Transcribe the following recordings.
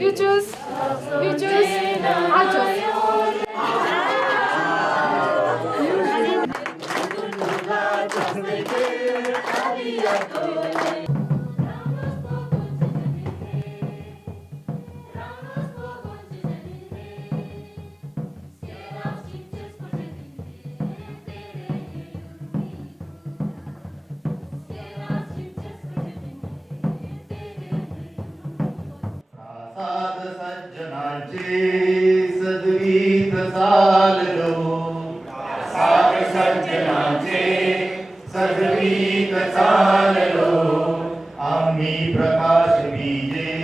You choose. I'll choose. साध सज्जनाचे सद्गीत चाललो साध सज्जनाचे सद्गीत चाललो आम्ही प्रकाश बीजे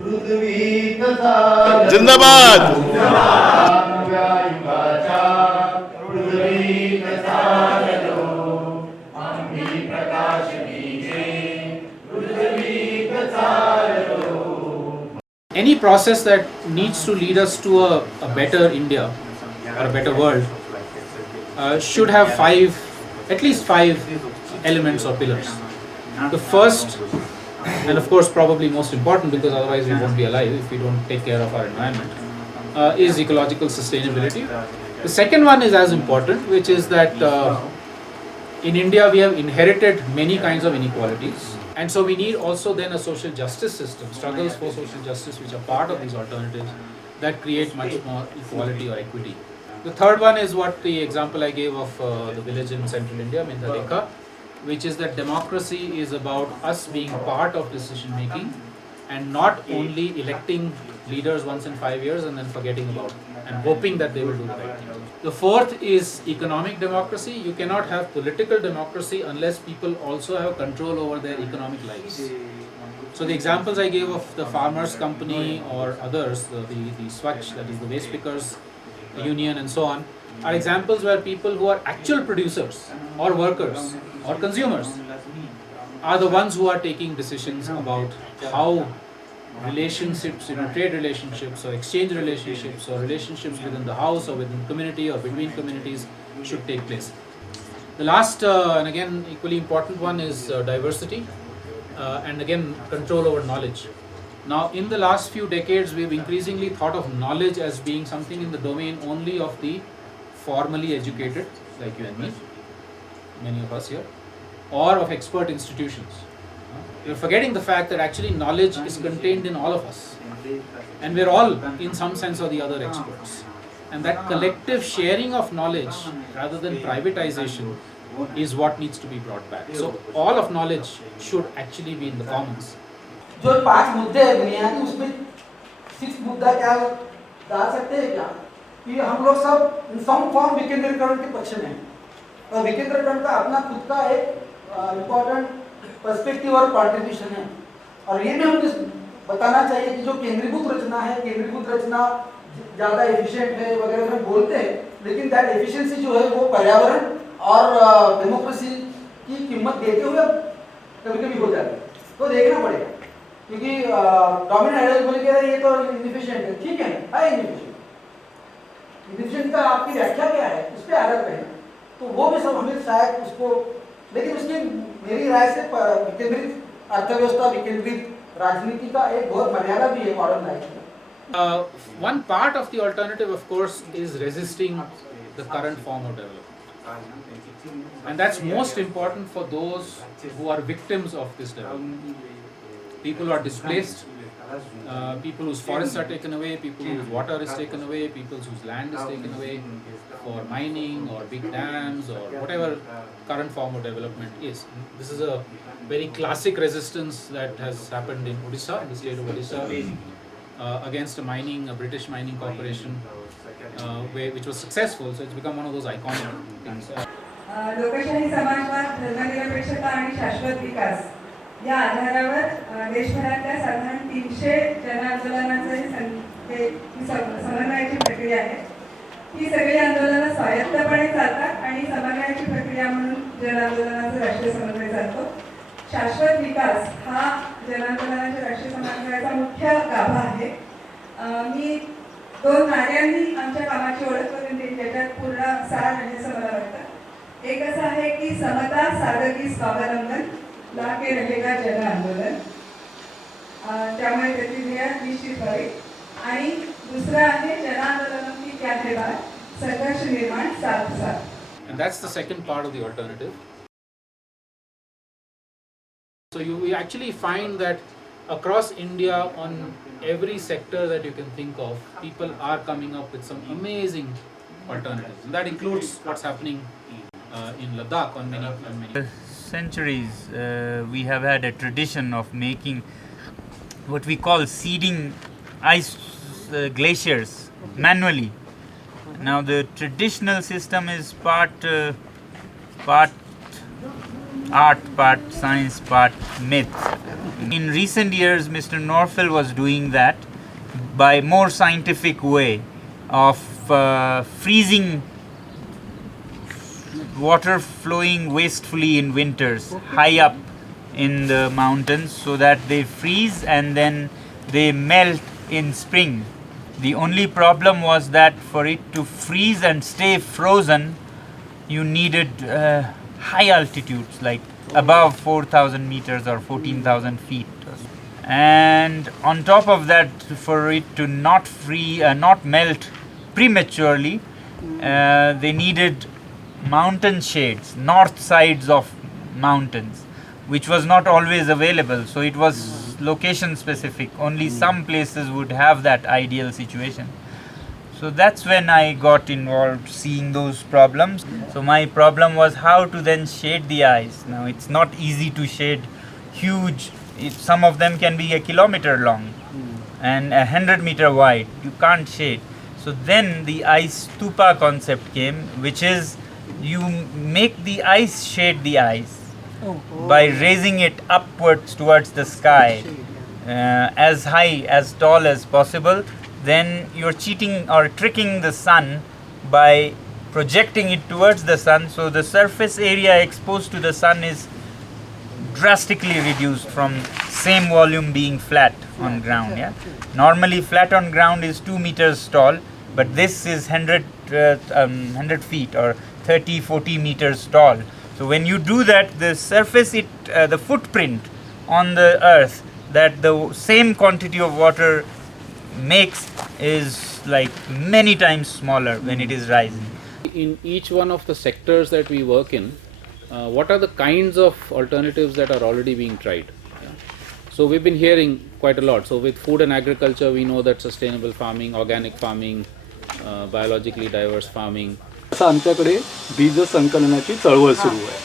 पृथ्वीत चाललो जिंदाबाद नव्या युगाच्या पृथ्वीत चाललो आम्ही प्रकाश बीजे पृथ्वीत चाललो. Any process that needs to lead us to a better India or a better world should have at least five elements or pillars. The first, and of course probably most important because otherwise we won't be alive if we don't take care of our environment, is ecological sustainability. The second one is as important, which is that in India we have inherited many kinds of inequalities. And so we need also then a social justice system, struggles for social justice which are part of these alternatives that create much more equality or equity. The third one is what the example I gave of the village in central India, Mindhalekha, which is that democracy is about us being part of decision making and not only electing leaders once in 5 years and then forgetting about it and hoping that they will do the right thing. The fourth is economic democracy. You cannot have political democracy unless people also have control over their economic lives. So the examples I gave of the farmers company or others, the Swachh, that is the waste pickers union and so on, are examples where people who are actual producers or workers or consumers are the ones who are taking decisions about how relationships, trade relationships or exchange relationships or relationships within the house or within the community or between communities should take place. The last and again equally important one is diversity and again control over knowledge. Now in the last few decades we've increasingly thought of knowledge as being something in the domain only of the formally educated like you and me, many of us here, or of expert institutions. We're forgetting the fact that actually knowledge is contained in all of us and we're all in some sense or the other experts, and that collective sharing of knowledge rather than privatization is what needs to be brought back. So all of knowledge should actually be in the commons. जो 5 मुद्दे हैं बुनियादी, उसमें 6 मुद्दा क्या डाल सकते हैं क्या कि हम लोग सब इन सम फॉर्म विकेंद्रीकरण के पक्ष में हैं और विकेंद्रीकरण का अपना खुद का एक इम्पोर्टेंट पर्सपेक्टिव और कॉन्ट्रीब्यूशन है और ये भी हमें बताना चाहिए कि जो केंद्रीभूत रचना है, केंद्रीभूत रचना ज़्यादा एफिशिएंट है वगैरह वगैरह बोलते हैं, लेकिन दैट एफिशिएंसी जो है वो पर्यावरण और डेमोक्रेसी की कीमत देते हुए कभी-कभी हो जाती है, तो देखना पड़ेगा क्योंकि डोमिनेंट आइडियल बोल के ये तो इनएफिशिएंट है, ठीक है इनएफिशिएंट का आपकी व्याख्या क्या है उस पर आधार है, तो वो भी सब हमें शायद उसको, लेकिन उसकी मेरी राय से विकेंद्रित अर्थव्यवस्था, विकेंद्रित राजनीति का एक बहुत मर्यादा भी है मॉडर्न लाइफ में. One part of the alternative, of course, is resisting the current form of development, and that's most important for those who are victims of this development. People who are displaced, people whose forests are taken away, people whose water is taken away, people whose land is taken away for mining or big dams or whatever current form of development is. This is a very classic resistance that has happened in Odisha, in the state of Odisha, against a British mining corporation, which was successful. So it's become one of those iconic things. लोकशाही समाजवाद, धर्मनिरपेक्षता आणि शाश्वत विकास या आधारावर देशभरातल्या साधारण 300 जनआंदोलनाचे समन्वयाची प्रक्रिया आहे. ही सगळी आंदोलनं स्वायत्तपणे चालतात आणि समन्वयाची प्रक्रिया म्हणून जनआंदोलनाचा राष्ट्रीय समन्वय चालतो. शाश्वत विकास हा जनआंदोलनाच्या राष्ट्रीय समन्वयाचा मुख्य गाभा आहे. मी 2 नाऱ्यांनी आमच्या कामाची ओळख करून दिली, ज्याच्यात पूर्ण सार आहे असं मला वाटतं. एक असं आहे की समता, सादगी, स्वावलंबन लाके रहेगा जन आंदोलन, त्यामुळे त्याची ध्येय निश्चित व्हावी. आणि दुसरं आहे जन आंदोलन की क्या है बात, संघर्ष निर्माण साथ साथ. And that's the second part of the alternative. So you actually find that across India, on every sector that you can think of, people are coming up with some amazing alternatives. And that includes what's happening in Ladakh on many. Centuries, we have had a tradition of making what we call seeding ice glaciers manually. Now the traditional system is part art, part science, part myth. In recent years, Mr. Norfel was doing that by more scientific way of freezing water flowing wastefully in winters high up in the mountains so that they freeze and then they melt in spring. The only problem was that for it to freeze and stay frozen, you needed high altitudes like above 4,000 meters or 14,000 feet. And on top of that, for it to not melt prematurely, they needed mountain shades, north sides of mountains, which was not always available. So it was location specific. Only some places would have that ideal situation. So that's when I got involved, seeing those problems. So my problem was how to then shade the ice. Now it's not easy to shade huge. Some of them can be a kilometer long and 100-meter wide. You can't shade. So then the ice stupa concept came, which is you make the ice shade the ice by raising it upwards towards the sky, as high, as tall as possible. Then you're cheating or tricking the sun by projecting it towards the sun, so the surface area exposed to the sun is drastically reduced from same volume being flat on ground. Yeah, normally flat on ground is 2 meters tall, but this is 100 feet or 30-40 meters tall. So when you do that, the surface, the footprint on the earth that the same quantity of water makes is like many times smaller when it is rising. In each one of the sectors that we work in, what are the kinds of alternatives that are already being tried? Yeah. So we've been hearing quite a lot. So with food and agriculture, we know that sustainable farming, organic farming, biologically diverse farming. असं आमच्याकडे बीज संकलनाची चळवळ सुरू आहे.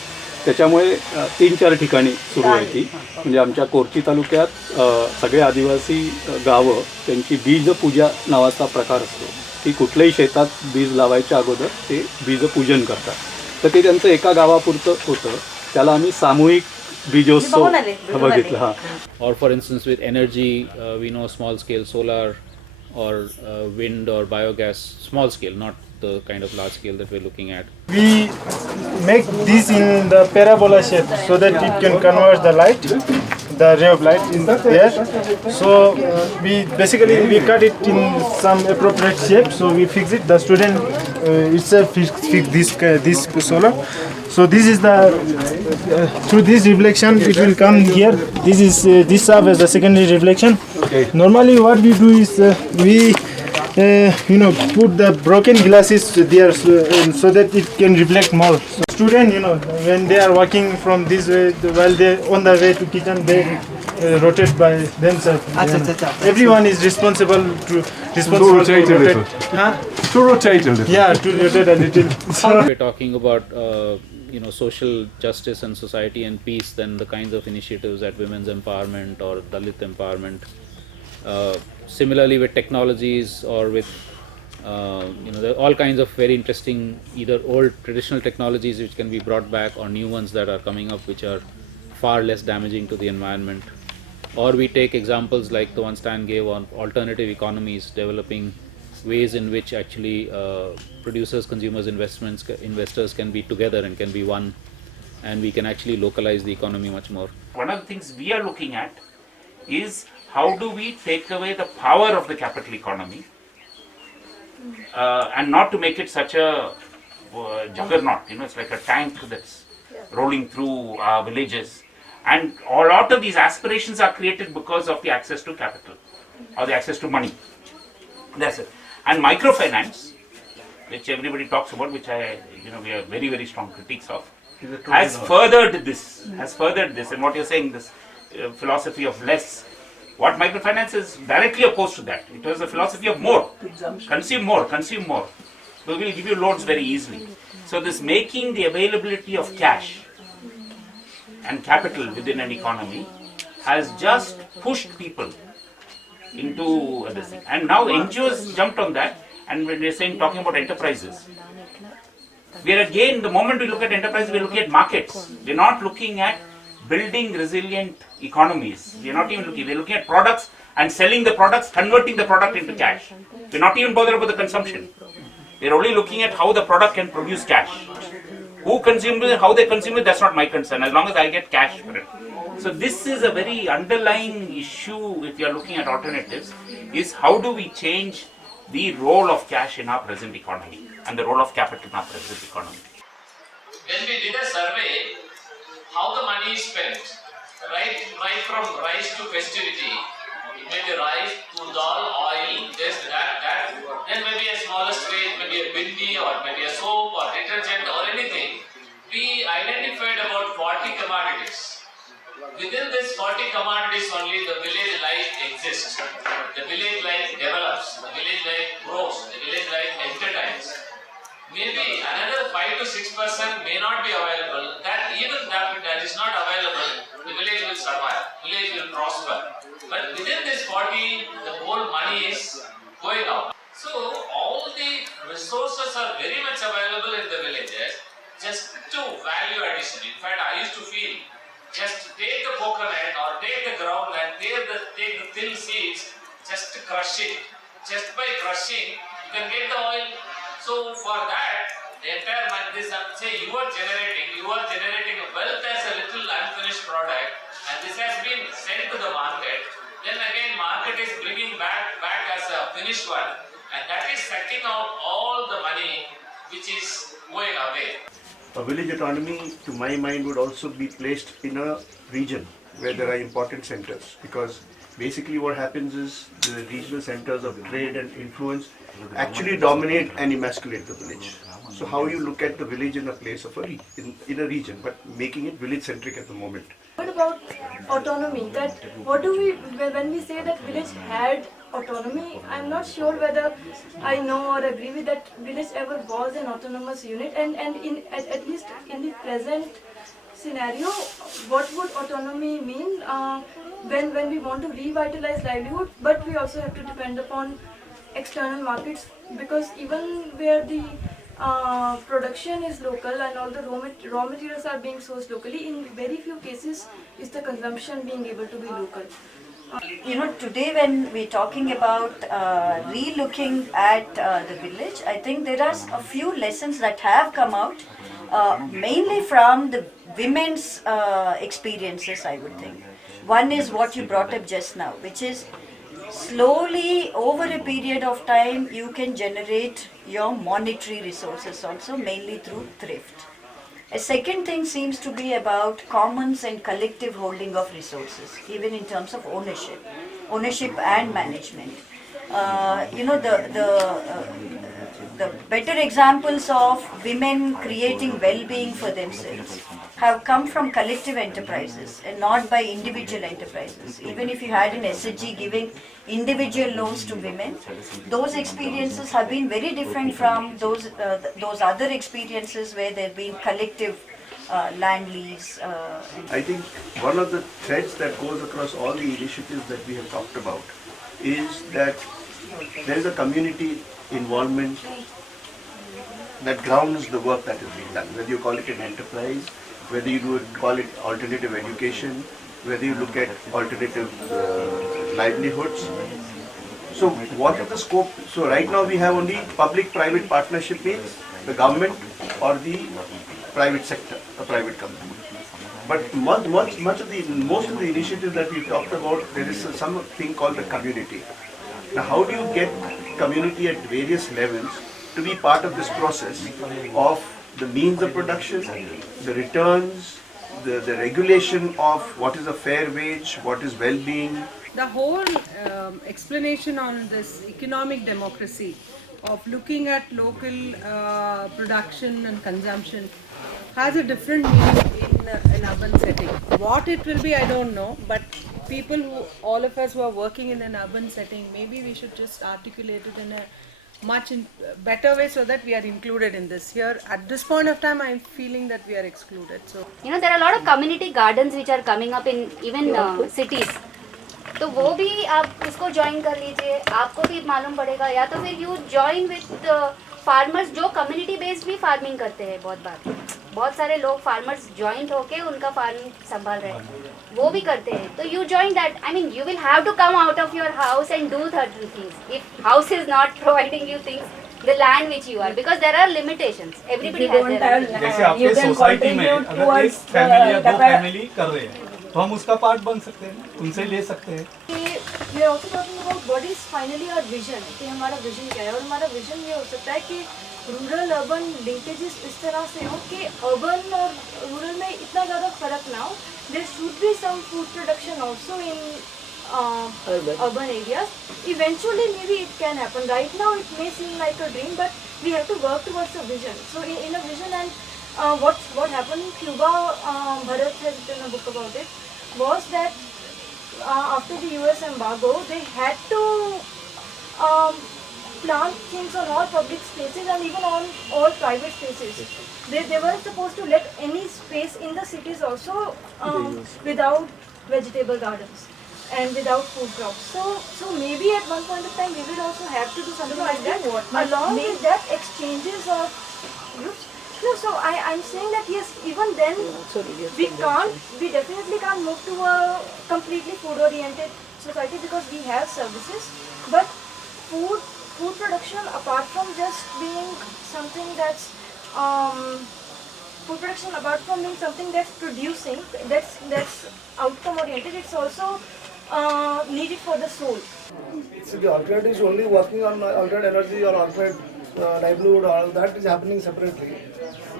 त्याच्यामुळे 3-4 ठिकाणी सुरू आहे ती. म्हणजे आमच्या कोरची तालुक्यात सगळे आदिवासी गावं त्यांची बीजपूजा नावाचा प्रकार असतो की कुठल्याही शेतात बीज लावायच्या अगोदर ते बीजपूजन करतात. तर ते त्यांचं एका गावापुरतं होतं. त्याला आम्ही सामूहिक बीजोत्सव बघितला. हां. Or for instance with energy, we know small scale solar or wind or biogas, small scale, not the kind of large scale that we're looking at. We make this in the parabola shape so that it can convert the light, the ray of light in there. So we basically cut it in some appropriate shape. So we fix it. The student itself fix this solar. So this is the through this reflection it will come here. This serves as the secondary reflection. Okay. Normally what we do is we put the broken glasses there so that it can reflect more. So student, when they are walking from this way, while they on the way to kitchen, they rotate by themselves. Everyone is responsible to rotate a little. Huh? To rotate a little. Yeah, to rotate a little. We're talking about social justice and society and peace, then the kinds of initiatives at women's empowerment or Dalit empowerment. Similarly with technologies or with There are all kinds of very interesting either old traditional technologies which can be brought back or new ones that are coming up which are far less damaging to the environment. Or we take examples like the one Stan gave on alternative economies, developing ways in which actually producers, consumers, investors can be together and can be one, and we can actually localize the economy much more. One of the things we are looking at is how do we take away the power of the capital economy and not to make it such a juggernaut. It's like a tank that's rolling through our villages. And a lot of these aspirations are created because of the access to capital or the access to money. That's it. And microfinance, which everybody talks about, which we are very, very strong critics of, has furthered this. And what you're saying, this philosophy of less. What microfinance is directly opposed to that. It was a philosophy of more. Consume more. We will give you loans very easily. So this making the availability of cash and capital within an economy has just pushed people into this thing. And now NGOs jumped on that, and when we're talking about enterprises, we are again, the moment we look at enterprises, we're looking at markets. We're not looking at building resilient economies. We're not even looking, we're looking at products and selling the products, converting the product into cash. We're not even bothered about the consumption. We're only looking at how the product can produce cash. Who consumes it, how they consume it, that's not my concern, as long as I get cash for it. So this is a very underlying issue if you are looking at alternatives, is how do we change the role of cash in our present economy and the role of capital in our present economy. When we did a survey, how the money is spent, right from rice to festivity, maybe rice to dal, oil, this, that, then maybe a smallest range, maybe a bindi or maybe a soap or detergent or anything. We identified about 40 commodities. Within this 40 commodities only the village life exists. The village life develops, the village life grows, the village life entertains. Maybe another 5 to 6% may not be available. That is not available, the village will survive, village will prosper. But within this 40, the whole money is going out. So all the resources are very much available in the villages, just to value addition. In fact, I used to feel, just take the coconut or take the groundnut, take the thin seeds, just crush it. Just by crushing, you can get the oil. So for that, the entire you are generating a wealth as a little unfinished product, and this has been sent to the market. Then again, market is bringing back as a finished one, and that is sucking out all the money which is going away. A village autonomy, to my mind, would also be placed in a region where there are important centers, because basically what happens is the regional centers of trade and influence actually dominate and emasculate the village. So how you look at the village in a place of in a region, but making it village centric at the moment. What about autonomy? That what do we, when we say that village had autonomy, I'm not sure whether I know or agree with that village ever was an autonomous unit, and at least in the present scenario, what would autonomy mean when we want to revitalize livelihood, but we also have to depend upon external markets, because even where the production is local and all the raw materials are being sourced locally, in very few cases is the consumption being able to be local. Today when we're talking about re-looking at the village, I think there are a few lessons that have come out, mainly from the women's experiences, I would think. One is what you brought up just now, which is slowly over a period of time you can generate your monetary resources also, mainly through thrift. A second thing seems to be about commons and collective holding of resources, even in terms of ownership and management. The better examples of women creating well-being for themselves have come from collective enterprises and not by individual enterprises. Even if you had an SHG giving individual loans to women, those experiences have been very different from those other experiences where there have been collective land lease. I think one of the threads that goes across all the initiatives that we have talked about is that there is a community involvement that grounds the work that is being done. Whether you call it an enterprise, whether you would call it alternative education, whether you look at alternative livelihoods. So what is the scope? So right now we have only public-private partnership, means the government or the private sector, a private company. But most of the initiatives that we talked about, there is something called the community. Now how do you get community at various levels to be part of this process of the means of production, the returns, the regulation of what is a fair wage, what is well-being? The whole explanation on this economic democracy of looking at local production and consumption has a different meaning in an urban setting. What it will be, I don't know, but all of us who are working in an urban setting, maybe we should just articulate it in a much better way so that we are included in this. Here at this point of time, I am feeling that we are excluded. So there are a lot of community gardens which are coming up in even cities. तो वो भी आप उसको join कर लीजिए, आपको भी मालूम पड़ेगा, या तो फिर यू ज्वाइन विद फार्मर्स जो कम्युनिटी बेस्ड भी फार्मिंग करते हैं. बहुत सारे लोग फार्मर्स ज्वाइन होके उनका फार्म संभाल रहे हैं, वो भी करते हैं. तो you join that. I mean you will have to come out of your house and do certain things. If house is not providing you things, the land which you are, because there are limitations. Everybody has their limitations. जैसे आपके society में अगर एक family या दो family कर रहे हैं तो हम उसका पार्ट बन सकते हैं, उनसे ले सकते हैं. We are also talking about what is finally our vision, कि हमारा विजन क्या है. और हमारा विजन ये हो सकता है कि रूरल अर्बन लिंकेजेस इस तरह से हो कि अर्बन और रूरल में इतना ज़्यादा फर्क ना हो. There should be some food production also in urban areas. Eventually maybe it can happen. Right now it may seem like a dream, but we have to work towards a vision. So in a vision, and what happened in Cuba, Bharat has written a book about it, was that after the US embargo, they had to plant things on all public spaces and even on all private spaces. They weren't supposed to let any space in the cities also without vegetable gardens and without food crops. So maybe at one point of time we will also have to do something like that. Along with that, exchanges of groups. No, so I'm saying that yes, even then we definitely can't move to a completely food-oriented society because we have services, but food production, apart from just being something that's food production, apart from being something that's producing, that's outcome oriented, it's also needed for the soul. So the alternate is only working on alternate energy or alternate livelihood, all that is happening separately,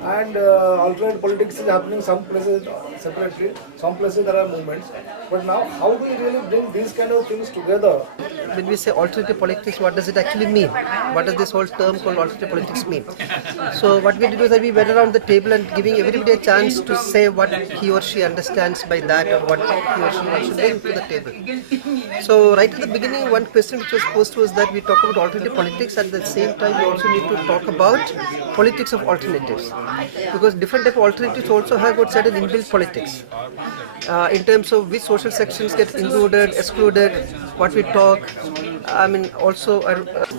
and alternate politics is happening some places separately, some places there are movements, but now how do we really bring these kind of things together? When we say alternative politics, what does it actually mean? What does this whole term called alternative politics mean? So what we did was that we went around the table and giving everybody a chance to say what he or she understands by that, or what he or she wants to bring to the table. So right at the beginning, one question which was posed was that we talk about alternative politics, at the same time we also need to talk about politics of alternatives, because different type of alternatives also have got certain inbuilt politics in terms of which social sections get included, excluded, what we talk. I mean, also,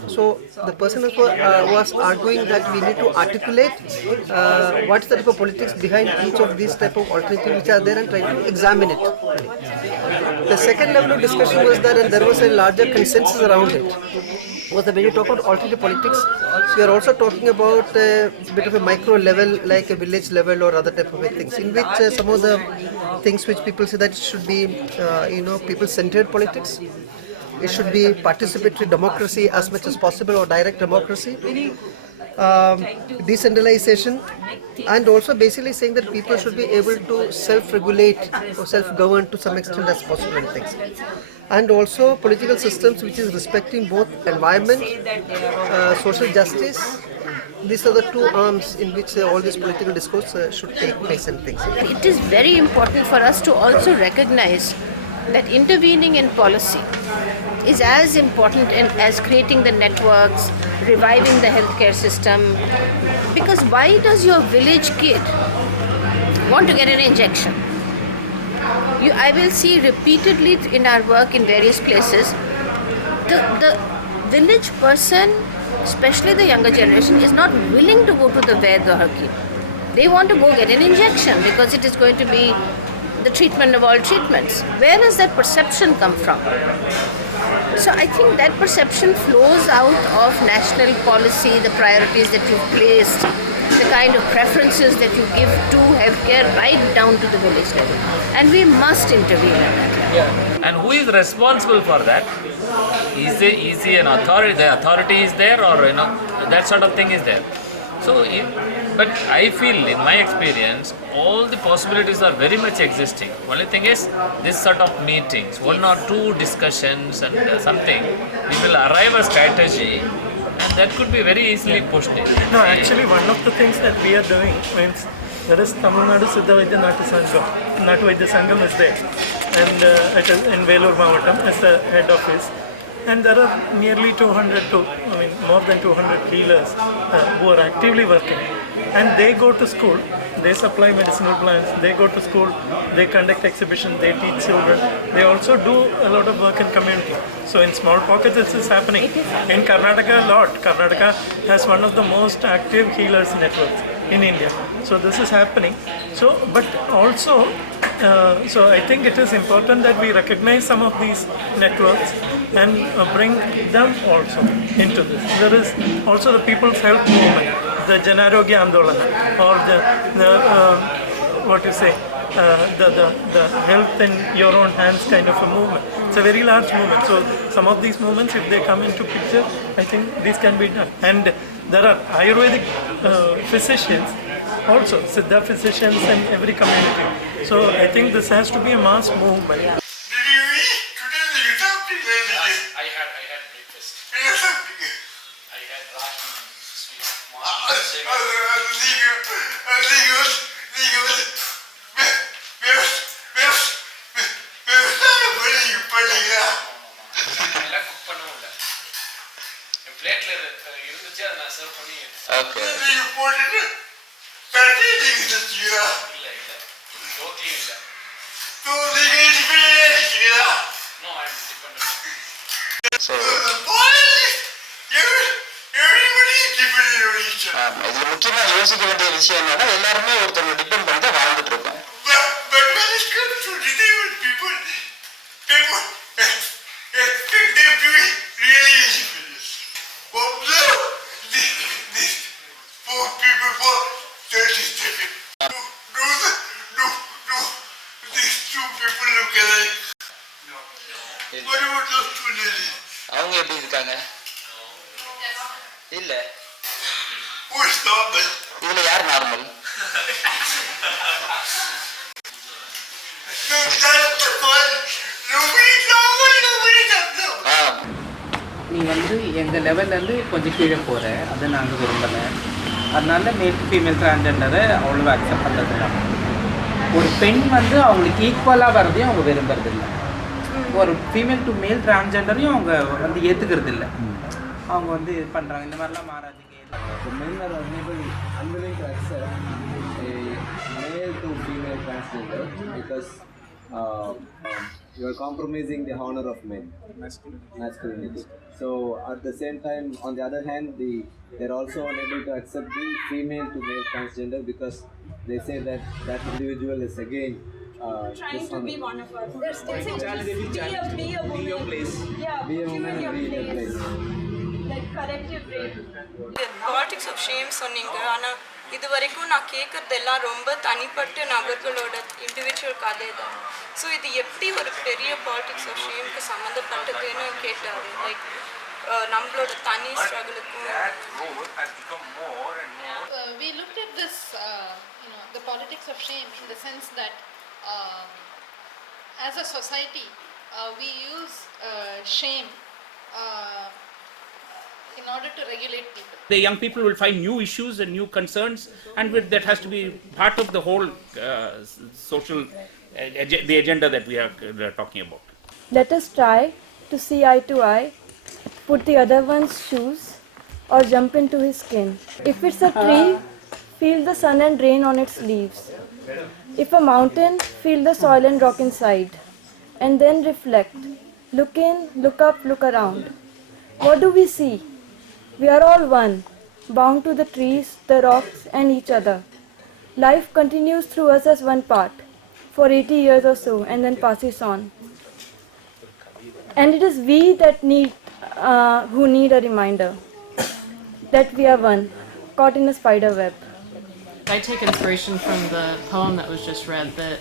so the person was arguing that we need to articulate what is the type of politics behind each of these type of alternatives which are there and try to examine it. The second level of discussion was that, and there was a larger consensus around it, was that when you talk about alternative politics, we are also talking about a bit of a micro level, like a village level or other type of things, in which some of the things which people say that it should be, people-centered politics. It should be participatory democracy as much as possible, or direct democracy, decentralization, and also basically saying that people should be able to self-regulate or self-govern to some extent as possible and things. And also political systems which is respecting both environment, social justice. These are the two arms in which all this political discourse should take place and things. It is very important for us to also recognize that intervening in policy is as important as creating the networks, reviving the healthcare system. Because why does your village kid want to get an injection? I will see repeatedly in our work in various places, the village person especially the younger generation, is not willing to go to the Vaid or Hakim. They want to go get an injection because it is going to be the treatment of all treatments. Where does that perception come from? So I think that perception flows out of national policy, the priorities that you've placed, the kind of preferences that you give to healthcare right down to the village level. And we must intervene in that. Yeah. And who is responsible for that? Is he an authority? The authority is there, or that sort of thing is there. So, but I feel, in my experience, all the possibilities are very much existing. Only thing is, this sort of meetings, 1 or 2 discussions and something, we will arrive a strategy, and that could be very easily pushed in. No, actually, one of the things that we are doing means there is Tamil Nadu Siddha Vaidya Natu Vaidya Sangam is there, and it is in Vellore Mavatam as the head office. And there are nearly more than 200 healers who are actively working. And they go to school, they supply medicinal plants, they go to school, they conduct exhibitions, they teach children. They also do a lot of work in community. So in small pockets this is happening. In Karnataka a lot. Karnataka has one of the most active healers networks in India. So this is happening. So, but also, so I think it is important that we recognize some of these networks and bring them also into this. There is also the People's Health Movement, the Jan Arogya Andolana, or the health in your own hands kind of a movement. It's a very large movement. So some of these movements, if they come into picture, I think this can be done. And there are Ayurvedic physicians, also Siddha physicians in every community. So I think this has to be a mass movement. இதுல முக்கியமா யோசிக்க வேண்டிய விஷயம் என்னன்னா எல்லாருமே ஒருத்தர் depend பண்ணி தான் வாழ்ந்துட்டு இருக்கோம். அவங்க எப்படி இருக்காங்க? இல்ல இதுல யார் நார்மல்? நீ எங்கள் லெவல்லேருந்து கொஞ்சம் கீழே போகிற, அதை நாங்கள் விரும்பலை. அதனால ஃபீமேல் டிரான்ஸ்ஜெண்டரை அவ்வளோ அக்செப்ட் பண்ணுறதில்ல. ஒரு பெண் அவங்களுக்கு ஈக்குவலாக வரதையும் அவங்க விரும்புறதில்லை. ஒரு ஃபீமேல் டு மேல் டிரான்ஸ்ஜெண்டரையும் அவங்க ஏற்றுக்கிறது இல்லை. அவங்க இது பண்ணுறாங்க. இந்த மாதிரிலாம் மாறாதீங்க. Men are unwilling to accept a male to female transgender because you are compromising the honor of men, masculinity. So at the same time, on the other hand, they're also unable to accept the female to male transgender because they say that individual is again trying to be one of us. They're still saying be a woman. Be your place. Yeah, be a woman and be in your place. Like corrective rape. Politics of shame சொன்னீங்க. ஆனா இது வரைக்கும் நான் கேட்கறதெல்லாம் ரொம்ப தனிப்பட்ட நபர்களோட individual கதை தான். So இது எப்படி ஒரு பெரிய பாலிடிக்ஸ் ஆஃப் ஷேம்க்கு சம்மந்தப்பட்டதுன்னு கேட்டாரு. லைக் நம்மளோட தனி ஸ்ட்ரகிளுக்கும். We looked at this, the politics of shame in the sense that as a society we use shame in order to regulate people. The young people will find new issues and new concerns, and that has to be part of the whole social the agenda that we are talking about. Let us try to see eye to eye, put the other one's shoes, or jump into his skin. If it's a tree, feel the sun and rain on its leaves. If a mountain, feel the soil and rock inside. And then reflect. Look in, look up, look around. What do we see? We are all one, bound to the trees, the rocks, and each other. Life continues through us as one part, for 80 years or so, and then passes on. And it is we that who need a reminder that we are one, caught in a spider web. I take inspiration from the poem that was just read, that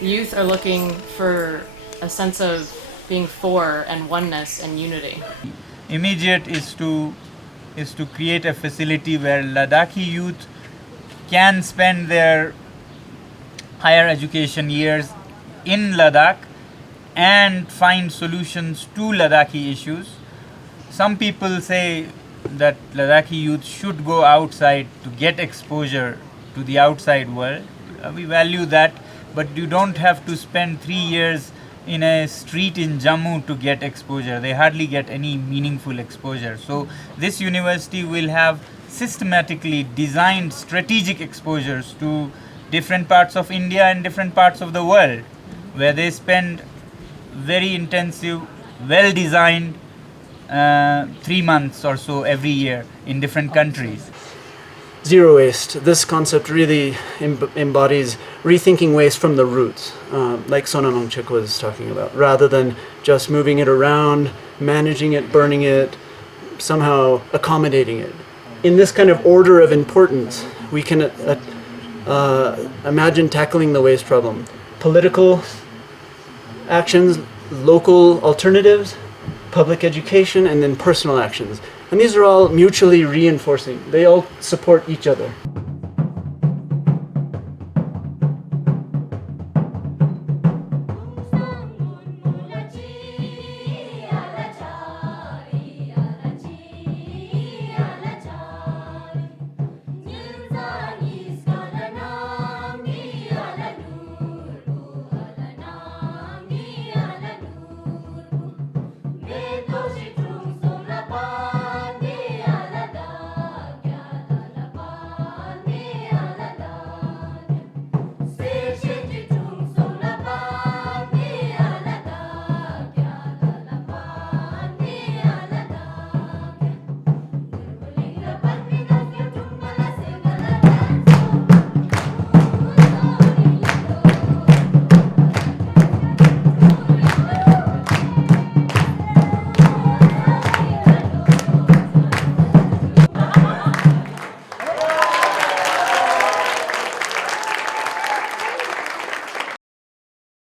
youth are looking for a sense of being for and oneness and unity. Immediate is to create a facility where Ladakhi youth can spend their higher education years in Ladakh and find solutions to Ladakhi issues. Some people say that Ladakhi youth should go outside to get exposure to the outside world. We value that, but you don't have to spend 3 years in a street in Jammu to get exposure. They hardly get any meaningful exposure. So this university will have systematically designed strategic exposures to different parts of India and different parts of the world, where they spend very intensive, well-designed 3 months or so every year in different countries. Zero waste. This concept really embodies rethinking waste from the roots, like Sona Nongchik was talking about, rather than just moving it around, managing it, burning it, somehow accommodating it. In this kind of order of importance, we can imagine tackling the waste problem. Political actions, local alternatives, public education, and then personal actions. And these are all mutually reinforcing. They all support each other.